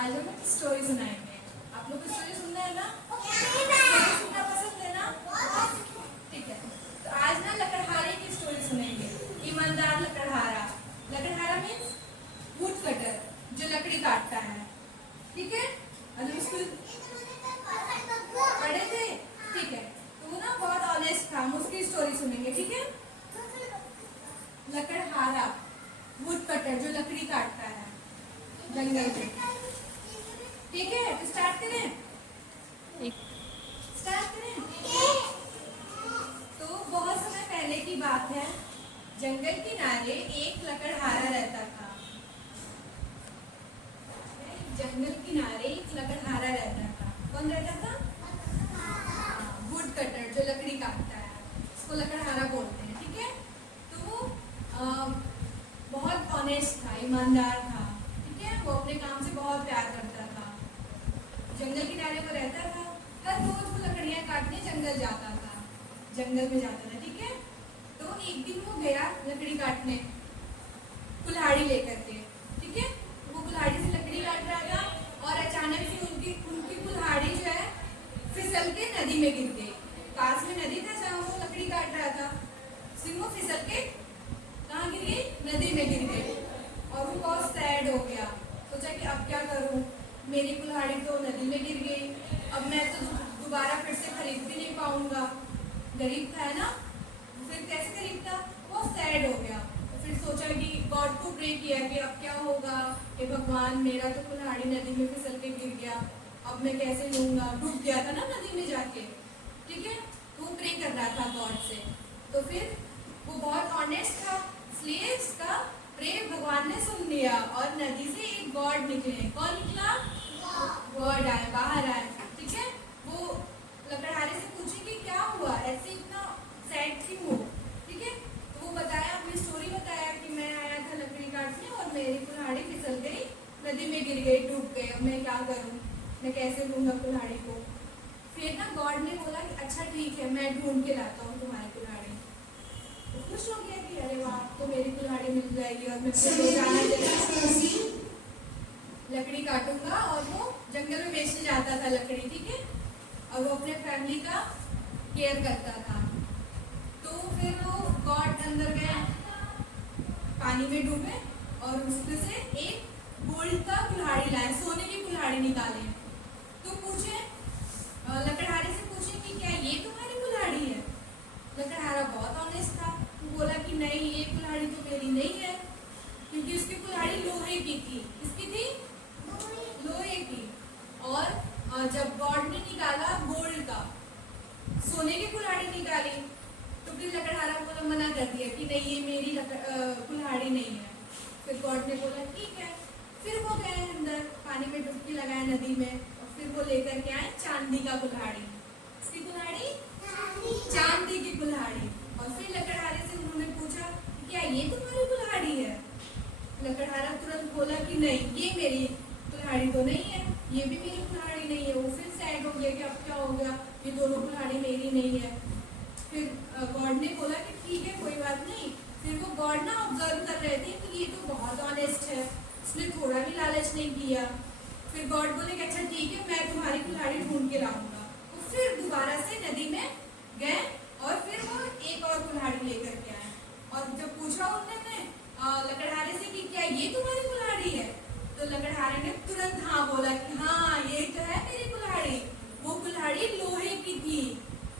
आज हम एक स्टोरी सुनाएंगे। आप लोग को स्टोरी सुनना है ना? स्टोरी सुनना पसंद है ना? ठीक है, तो आज ना लकड़हारे की स्टोरी सुनेंगे। ईमानदार लकड़हारा। लकड़हारा मीन्स वुड कटर, जो लकड़ी काटता है। ठीक है, अभी स्कूल पढ़े थे। ठीक है, तो वो ना बहुत ऑनेस्ट था। हम उसकी स्टोरी सुनेंगे। ठीक है, लकड़हारा वुड कटर, जो लकड़ी काटता है जंगल में। ठीक है, तो स्टार्ट करें। तो बहुत समय पहले की बात है। जंगल किनारे एक लकड़हारा रहता था। जंगल किनारे एक लकड़हारा रहता था। कौन रहता था? वुड कटर, जो लकड़ी काटता है, उसको लकड़हारा बोलते हैं। ठीक है, तो वो बहुत ऑनेस्ट था, ईमानदार था। ठीक है, वो अपने काम से बहुत प्यार करता था। जंगल किनारे वो रहता था। हर रोज वो लकड़ियां काटने जंगल जाता था, जंगल में जाता था। ठीक है, तो एक दिन वो गया लकड़ी काटने कुल्हाड़ी लेकर के। ठीक है, वो कुल्हाड़ी से लकड़ी काट रहा था और अचानक से उनकी कुल्हाड़ी जो है फिसल के नदी में गिर गई। पास में नदी था जहाँ वो लकड़ी काट रहा था। वो फिसल के कहाँ गिर गई? नदी में गिर गई। और वो बहुत सैड हो गया। सोचा कि अब क्या करूं, मेरी कुल्हाड़ी तो नदी में गिर गई। अब मैं तो दोबारा फिर से खरीद भी नहीं पाऊंगा। गरीब था, है ना? फिर कैसे खरीदता? वो सैड हो गया। फिर सोचा कि गॉड को प्रे किया कि अब क्या होगा, कि भगवान मेरा तो कुल्हाड़ी नदी में फिसल के गिर गया, अब मैं कैसे लूंगा, डूब गया था ना नदी में जाके। ठीक है, तो वो प्रे कर रहा था गॉड से। तो फिर वो बहुत ऑनेस्ट था, इसलिए उसका प्रे भगवान ने सुन लिया और नदी से एक गॉड निकले। कौन निकला? गॉड आए, बाहर आए। ठीक है, वो लकड़हारे से पूछे कि क्या हुआ, ऐसे इतना सैड क्यों हो? ठीक है, तो वो बताया, अपनी स्टोरी बताया कि मैं आया था लकड़ी काटने और मेरी कुल्हाड़ी फिसल गई, नदी में गिर गई, डूब गई। अब मैं क्या करूं, मैं कैसे लूंगा कुल्हाड़ी को? फिर ना गॉड ने बोला कि अच्छा ठीक है, मैं ढूंढ के लाता हूँ तुम्हारी कुल्हाड़ी। तो खुश हो गया कि अरे वाह, तो मेरी कुल्हाड़ी मिल जाएगी और मैं फिर रोजाना लकड़ी काटूंगा। और वो जंगल में बेचने जाता था लकड़ी। ठीक है, और वो अपने फैमिली का केयर करता था। तो फिर वो गॉड अंदर गए, पानी में डूबे और उसमें से एक गोल्ड का कुल्हाड़ी लाए, सोने की कुल्हाड़ी निकाले। तो पूछे, लकड़हारे से पूछे कि क्या ये तुम्हारी कुल्हाड़ी है? लकड़हारा बहुत ऑनेस्ट था। वो बोला कि नहीं, ये कुल्हाड़ी तो मेरी नहीं है, क्योंकि उसकी कुल्हाड़ी लोहे की थी। किसकी थी? लोहे की। और जब गॉड ने निकाला गोल्ड का, सोने की कुल्हाड़ी निकाली, तो फिर लकड़हारा को मना कर दिया कि नहीं, ये मेरी कुल्हाड़ी नहीं है। फिर गॉड ने बोला ठीक है। फिर वो गए अंदर, पानी में डुबकी लगाए नदी में, और फिर वो लेकर के आए चांदी का कुल्हाड़ी। इसकी कुल्हाड़ी? चांदी की कुल्हाड़ी। और फिर लकड़हारे से उन्होंने पूछा क्या ये तुम्हारी कुल्हाड़ी है? लकड़हारा तुरंत बोला कि नहीं, ये मेरी कुल्हाड़ी तो नहीं है, ये भी मेरी कुल्हाड़ी नहीं है। वो फिर सैड हो गया कि अब क्या हो गया, ये दोनों कुल्हाड़ी मेरी नहीं है। फिर गॉड ने बोला कि ठीक है, कोई बात नहीं। फिर वो गॉड ना ऑब्जर्व कर रहे थे कि ये तो बहुत ऑनेस्ट है, इसने थोड़ा भी लालच नहीं किया। फिर गॉड बोले कि अच्छा ठीक है, मैं तुम्हारी कुल्हाड़ी ढूंढ के लाऊंगा। तो फिर दोबारा से नदी में गए और फिर वो एक और कुल्हाड़ी लेकर के आए। और जब पूछा उन्होंने लकड़हारे से कि क्या ये तुम्हारी कुल्हाड़ी है, तो लकड़हारे ने तुरंत हाँ बोला कि हाँ, ये तो है मेरी कुल्हाड़ी। वो कुल्हाड़ी लोहे की थी।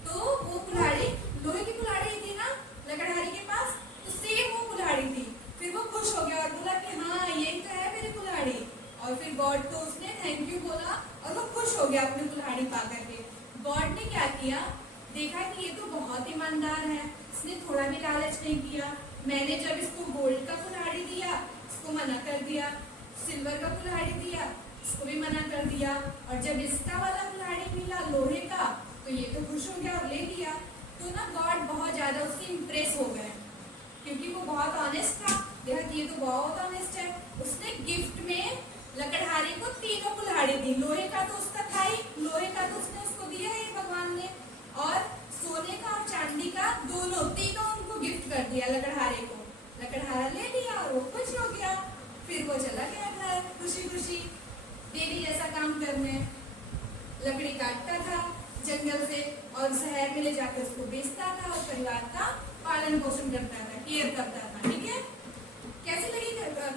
तो वो कुल्हाड़ी लोहे की कुल्हाड़ी थी ना लकड़हारे के पास, तो सेम वो कुल्हाड़ी थी। फिर वो खुश हो गया और बोला कि हाँ, ये तो है मेरी कुल्हाड़ी। और फिर गॉड को उसने थैंक यू बोला और वो खुश हो गया अपनी कुल्हाड़ी पा करके। गॉड ने क्या किया, देखा कि ये तो बहुत ईमानदार है, इसने थोड़ा भी लालच नहीं किया। मैंने जब इसको गोल्ड का कुल्हाड़ी दिया, इसको मना कर दिया। सिल्वर का कुल्हाड़ी दिया, इसको भी मना कर दिया। और जब इसका वाला कुल्हाड़ी मिला लोहे का, तो ये तो खुश हो गया और ले लिया। तो ना गॉड बहुत ज्यादा उससे इम्प्रेस हो गए, क्योंकि वो बहुत ऑनेस्ट था। देखा कि ये तो बहुत ऑनेस्ट है। उसने गिफ्ट में लकड़हारे को तीनों कुल्हाड़ी दी। लोहे का तो उसका था ही, लोहे का तो उसने उसको दिया है भगवान ने, और सोने का और चांदी का दोनों तीनों उनको गिफ्ट कर दिया लकड़हारे को। लकड़हारा ले लिया और वो खुश हो गया। फिर वो चला गया घर खुशी खुशी। डेली जैसा काम करने, लकड़ी काटता था जंगल से और शहर में ले जाकर उसको बेचता था और परिवार का पालन पोषण करता था, केयर करता था। ठीक है, कैसी लगी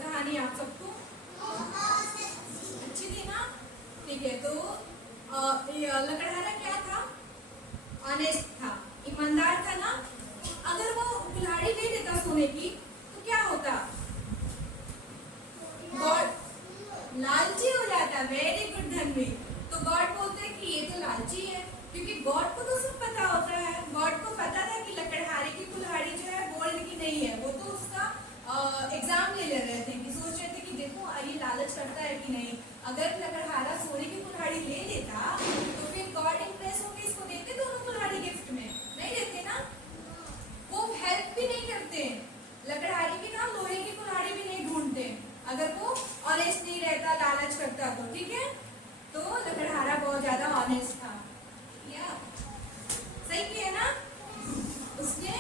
कहानी आप सबको? अच्छी थी ना? ठीक है, तो लकड़हारा क्या था? ऑनेस्ट था, ईमानदार था ना। अगर वो कुल्हाड़ी दे देता सोने की तो क्या होता? गॉड लालची हो जाता। Very good Dhanvi. तो गॉड बोलते कि ये तो लालची है, क्योंकि गॉड को तो सब पता होता है। गॉड को पता था कि लकड़हारे की कुल्हाड़ी जो है गोल्ड की नहीं है। वो तो उसका एग्जाम ले रहे थे कि सोच रहे थे कि देखो ये लालच करता है कि नहीं। अगर लकड़हारा सोने की कुल्हाड़ी ले लेता तो फिर गॉड इंप्रेस होकर इसको देते दोनों कुल्हाड़ी गिफ्ट में, नहीं देते ना। वो हेल्प भी नहीं करते, लकड़हारे की ना लोहे की कुल्हाड़ी भी नहीं ढूंढते अगर वो ऑनेस्ट नहीं रहता, लालच करता तो। ठीक है, तो लकड़हारा बहुत ज्यादा ऑनेस्ट था। या सही किया ना उसने?